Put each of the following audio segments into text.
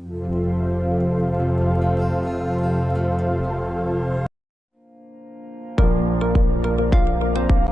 you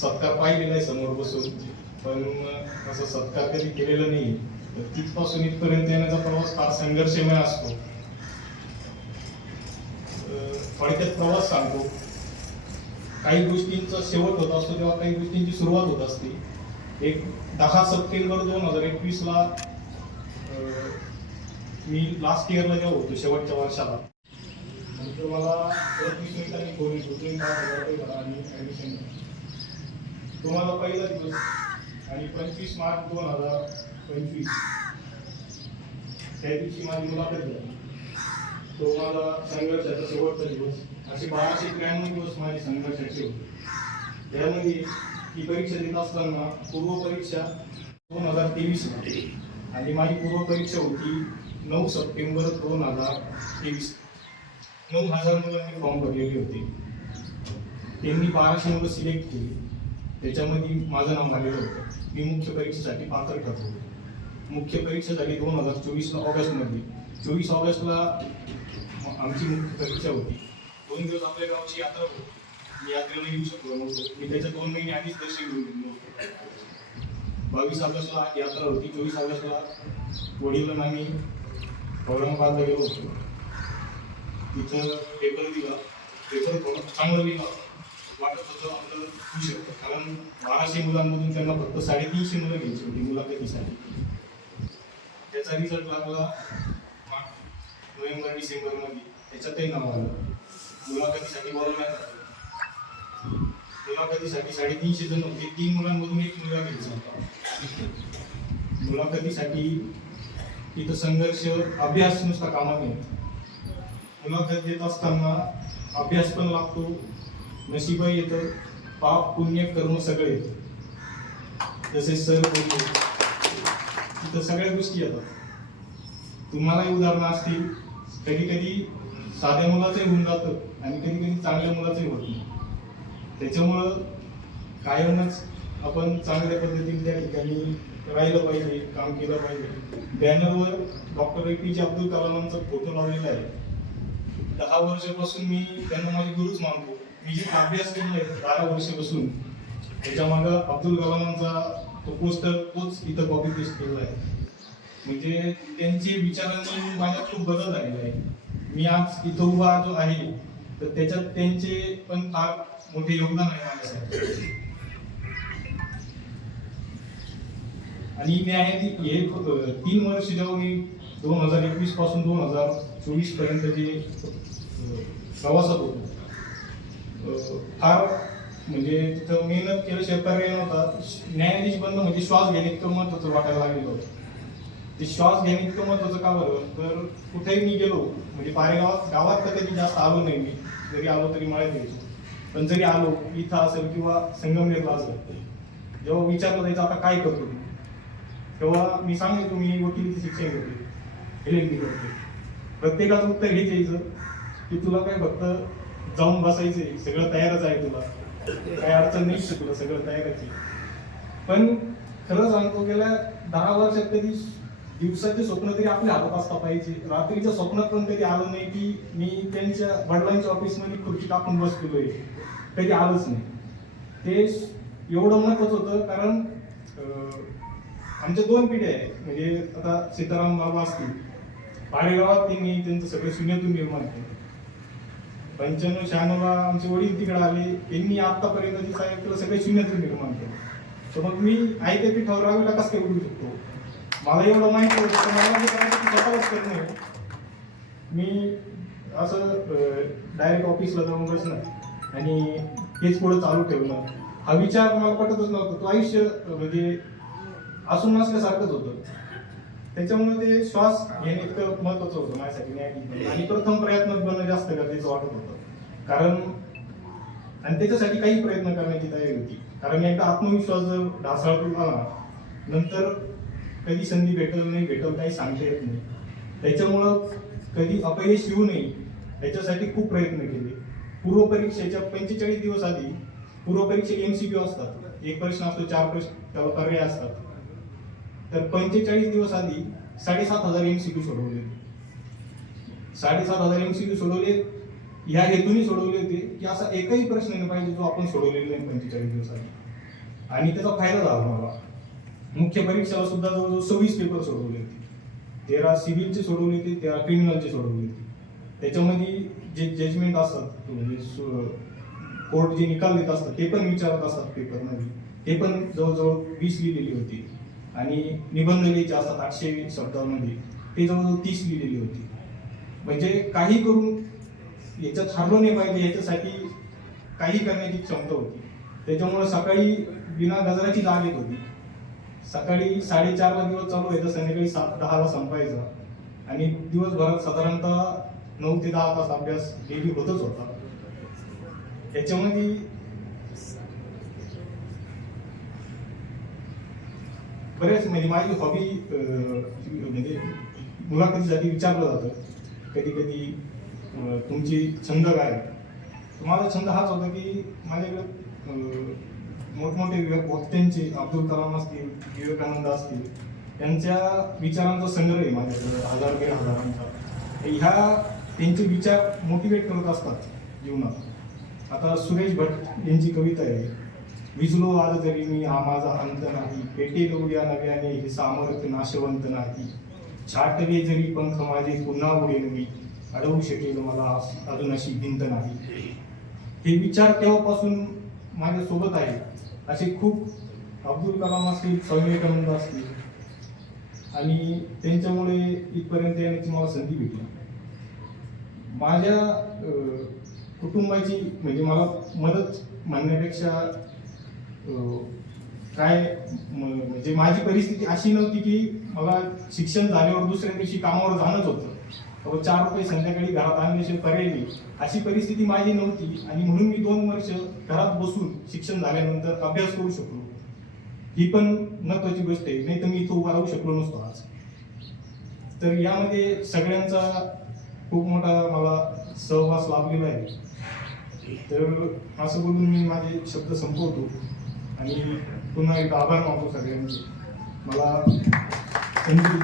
सत्कार पाहिलेला आहे समोर बसून. पण असं सत्कार कधी केलेला नाही. तर तिथपासून इथपर्यंत येण्याचा प्रवास फार संघर्षमय असतो. थोडक्यात प्रवास सांगतो. काही गोष्टींचा शेवट होत असतो तेव्हा काही गोष्टींची सुरुवात होत असते. एक दहा सप्टेंबर दोन हजार एकवीसला मी लास्ट इयरला जेव्हा होतो शेवटच्या वर्षाला. नंतर मला एकवीस मिनिटांनी फोन येतो पाच हजार रुपये आणि ऍडमिशन तुम्हाला पहिला दिवस आणि पंचवीस मार्च दोन हजार पंचवीस. त्या दिवशी माझी मुलाखत झाली. तो माझा संघर्षाचा शेवटचा दिवस असे बाराशे त्र्याण्णव दिवस माझे संघर्षाचे होते. त्यामध्ये ही परीक्षा देत असताना पूर्व परीक्षा दोन हजार तेवीस आणि माझी पूर्व परीक्षा होती नऊ सप्टेंबर दोन हजार तेवीस. नऊ हजार मुलांनी फॉर्म भरलेले होते. त्यांनी बाराशे मुलं सिलेक्ट केली. त्याच्यामध्ये माझं नाव आलेलं होतं मी मुख्य परीक्षेसाठी पात्र ठरलो. मुख्य परीक्षा झाली दोन हजार चोवीसला ऑगस्टमध्ये. चोवीस ऑगस्टला आमची मुख्य परीक्षा होती. दोन दिवस आपल्या गावची यात्रा होती. मी यात्रेला येऊ शकलो नव्हतो. मी त्याच्या दोन महिने आधीच दर्शन घेऊन गेलो होतो. बावीस ऑगस्टला यात्रा होती. चोवीस ऑगस्टला वडील आम्ही औरंगाबादला गेलो होतो. तिथं पेपर दिला. पेपर थोडं चांगलं लिहिला वाटत होतं आपलं खुश होतं कारण बाराशे मुलांमधून त्यांना फक्त साडेतीनशे मुलं घ्यायची होती मुलाखतीसाठी. त्याचा रिझल्ट लागला नोव्हेंबर डिसेंबरमध्ये. त्याच्यातही नाव आलं. मुलाखतीसाठी बोलवण्यात आलं मुलाखतीसाठी साडेतीनशे जण होते. तीन मुलांमधून एक मुलगा घ्यायचा होता. मुलाखतीसाठी तिथं संघर्ष अभ्यास नुसता कामा नाही मुलाखत देत असताना अभ्यास पण लागतो. नशीब येतं पाप पुण्य कर्म सगळे येतं. जसे सर बोलले तिथं सगळ्या गोष्टी येतात. तुम्हालाही उदाहरणं असतील. कधी कधी साध्या मुलाचंही होऊन जातं आणि कधी कधी चांगल्या मुलाचंही होत नाही. त्याच्यामुळं कायमच आपण चांगल्या पद्धतीने त्या ठिकाणी राहिलं पाहिजे काम केलं पाहिजे. बॅनरवर डॉक्टर ए पी जे अब्दुल कलामांचा फोटो लावलेला आहे. दहा वर्षापासून मी त्यांना माझे गुरुच मानतो. मी जे अभ्यास केला आहे बारा वर्षापासून त्याच्या मागं अब्दुल कलामांचा तो पोस्टर तोच इथं कॉपी पेस्ट केलेला आहे. म्हणजे त्यांचे विचारांनी माझ्यात खूप बदल झालेला आहे. मी आज इथं उभा जो आहे तर त्याच्यात त्यांचे पण फार मोठे योगदान आहे माझ्यासाठी. आणि मी आहे ती- हे तीन वर्ष जेव्हा मी दोन हजार एकवीसपासून दोन हजार चोवीसपर्यंत जे प्रवासात होतो फार म्हणजे तिथं मेहनत केल्याशिवाय पर्याय नव्हता. न्यायाधीश बनणं म्हणजे श्वास घेणे इतकं महत्वाचं वाटायला लागलेलं होतं. ते श्वास घेणे इतकं महत्वाचं का बरं? तर कुठेही मी गेलो म्हणजे पारेगावात गावात तर कधी जास्त आलो नाही मी. जरी आलो तरी मळ्यात यायचो. पण जरी आलो इथं असेल किंवा संगमनेरला असेल जेव्हा विचारलं जायचं आता काय करतो मी? तेव्हा मी सांगितलं मी वकिलीचे शिक्षण करते एल एल बी करते प्रत्येकाचं उत्तर हेच यायचं की तुला काय फक्त जाऊन बसायचे. सगळं तयारच आहे तुला. काही अडचण नाही शिकलं सगळं तयारच. आहे पण खरं सांगतो गेल्या दहा वर्षात कधी दिवसाचे स्वप्न तरी आपल्या हातात असता पाहिजे. रात्रीच्या स्वप्नात पण कधी आलं नाही की मी त्यांच्या वडिलांच्या ऑफिसमध्ये खुर्ची टाकून बसलेलो कधी आलंच नाही. ते एवढं महत्वाचं होतं कारण आमच्या दोन पिढ्या आहेत. म्हणजे आता सीताराम बाबा असतील. पाडेगावात त्यांनी त्यांचं सगळं शून्यातून निर्माण केलं. पंच्याण्णव शहाण्णवला आमचे वडील तिकडे आले. त्यांनी आतापर्यंत जे साहेब केलं सगळे शून्यातून निर्माण केलं. तर मग मी आई ते पीठावर का कसं काय उडू शकतो? मला एवढं माहिती होतं मला जे करायचं ते करणं. मी असं डायरेक्ट ऑफिसला जाऊन बसणं आणि हेच पुढे चालू ठेवलं हा विचार मला पटतच नव्हता. तो आयुष्य म्हणजे असून नसल्यासारखंच होतं. त्याच्यामुळे ते श्वास घेणे इतकं महत्वाचं होतं माझ्यासाठी न्यायाधीश आणि प्रथम प्रयत्न बनणं जास्त गरजेचं वाटत होतं. कारण आणि त्याच्यासाठी काही प्रयत्न करण्याची तयारी होती. कारण एकदा आत्मविश्वास जर ढासळतो आला नंतर कधी संधी भेटल नाही भेटल काही सांगता येत नाही. त्याच्यामुळं कधी अपयश येऊ नये याच्यासाठी खूप प्रयत्न केले. पूर्व परीक्षेच्या पंचेचाळीस दिवस आधी पूर्व सी क्यू असतात. एक प्रश्न असतो चार प्रश्न त्याला पर्याय असतात. तर पंचेचाळीस दिवस आधी साडेसात हजार एमसीक्यू सोडवले साडेसात हजार एमसीक्यू सोडवले. या हेतूने सोडवले होते की असा एकही प्रश्न नाही पाहिजे जो आपण सोडवलेला नाही पंचेचाळीस दिवस आधी. आणि त्याचा फायदा झाला मला. मुख्य परीक्षेला सुद्धा जवळजवळ सव्वीस पेपर सोडवले होते. तेरा सिव्हिलचे सोडवले होते तेरा क्रिमिनलचे सोडवले होते. त्याच्यामध्ये जे जजमेंट असतात म्हणजे कोर्ट जे निकाल देत असतात ते पण विचारत असतात पेपरमध्ये ते पण जवळजवळ वीस लिहिलेली होती. आणि निबंध लिहायचे असतात आठशे शब्दांमध्ये ते जवळजवळ तीस लिहिलेली होती. म्हणजे काही करून याच्यात हरलो नाही पाहिजे याच्यासाठी काही करण्याची क्षमता होती. त्याच्यामुळे सकाळी बिना गजराची जाग येत होती. सकाळी साडेचारला दिवस चालू व्हायचा संध्याकाळी सात दहाला संपायचा. आणि दिवसभरात साधारणतः नऊ ते दहा तास अभ्यास डेली होतच होता. त्याच्यामध्ये म्हणजे माझी हॉबी म्हणजे मुलाखतीसाठी विचारलं जातं. कधी कधी तुमची छंद काय? माझा छंद हाच होता की माझ्याकडे मोठमोठे वक्त्यांचे अब्दुल कलाम असतील विवेकानंद असतील त्यांच्या विचारांचा संग्रह आहे माझ्याकडे हजार दीड हजारांचा. ह्या त्यांचे विचार मोटिवेट करत असतात जीवनात. आता सुरेश भट यांची कविता आहे. विजलो आज जरी मी हा माझा अंत नाही. पेटेल उद्या नव्याने हे सामर्थ्य नाशवंत नाही. छाटले जरी पंख माझे पुन्हा उडेल मी अडवू शकेल मला अजून अशी भिंत नाही. हे विचार तेव्हापासून माझ्या सोबत आहे. असे खूप अब्दुल कलाम असतील स्वामी असतील. आणि त्यांच्यामुळे इथपर्यंत येण्याची मला संधी भेटली. माझ्या कुटुंबाची म्हणजे मला मदत म्हणण्यापेक्षा काय म्हणजे माझी परिस्थिती अशी नव्हती की मला शिक्षण झाल्यावर दुसऱ्या दिवशी कामावर जाणंच होतं. चार रुपये संध्याकाळी घरात आणल्याशिवाय पर्याय नाही. अशी परिस्थिती माझी नव्हती आणि म्हणून मी दोन वर्ष घरात बसून शिक्षण झाल्यानंतर अभ्यास करू शकलो. ही पण महत्वाची गोष्ट आहे नाही तर मी इथं उभा राहू शकलो नसतो आज. तर यामध्ये सगळ्यांचा खूप मोठा मला सहवास लाभलेला आहे. तर असं बोलून मी माझे शब्द संपवतो. आणि पुन्हा एकदा आभार मानतो सगळ्यांचे. मला संधी